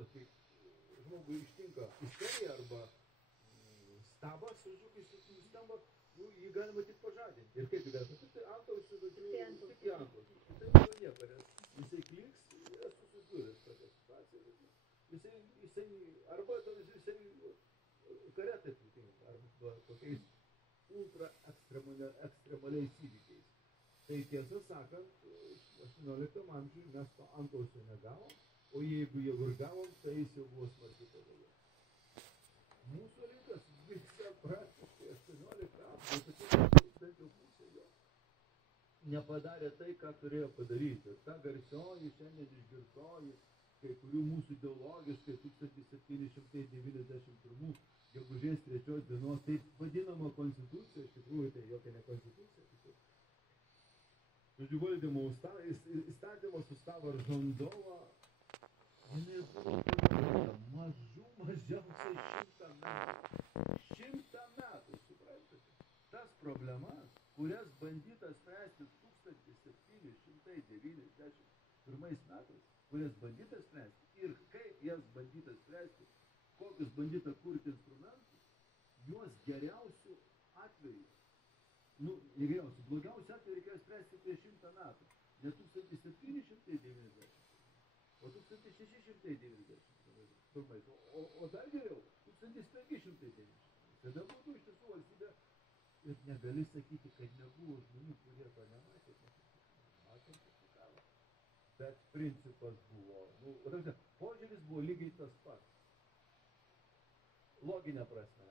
žinot, kai žmogui ištinka isterija arba stabas, žodžiu, skamba, nu, jį galima tik pažadinti. Ir kaip jį galima? Tik tai antausiu, žodžiu, tik į antausiu. Tai jau nieko, nes jisai kliks, esu susidūręs tokią situaciją, žodžiu. Jisai arba jisai karetai pritinka, arba kokiais ultra ekstremaliais įvykiais. Tai tiesą sakant, 18 amžiui mes to antausio negavom, o jeigu jau ir gavom, tai jis jau buvo smarkiai pavėluotas. Mūsų laikas visa praktiškai 18 amžiaus, bent jau pusė jo, nepadarė tai, ką turėjo padaryti. Ir ta garsioji šiandien išgirtoji, kai kurių mūsų ideologiškai 1791 gegužės 3 dienos, taip vadinama konstitucija, iš tikrųjų tai jokia ne konstitucija, žodžiu, valdymo įstatymas Ustava Žandovo, jinai buvo mažiausiai 100 metų. 100 metų, suprantate? Tas problemas, kurias bandyta spręsti 1791 metais, kurias bandyta spręsti ir kaip jas bandyta spręsti, kokius bandyta kurti instrumentus, juos geriausių atvejų, geriausių, blogiausių atvejų reikėjo spręsti prieš 100 metų, ne 1790, o 1690, o dar geriau 1590. Tada būtų iš tiesų valstybė ir negali sakyti, kad nebuvo žmonių, kurie to nematė, matė, bet principas buvo, požiūris buvo lygiai tas pats. Loginė prasme,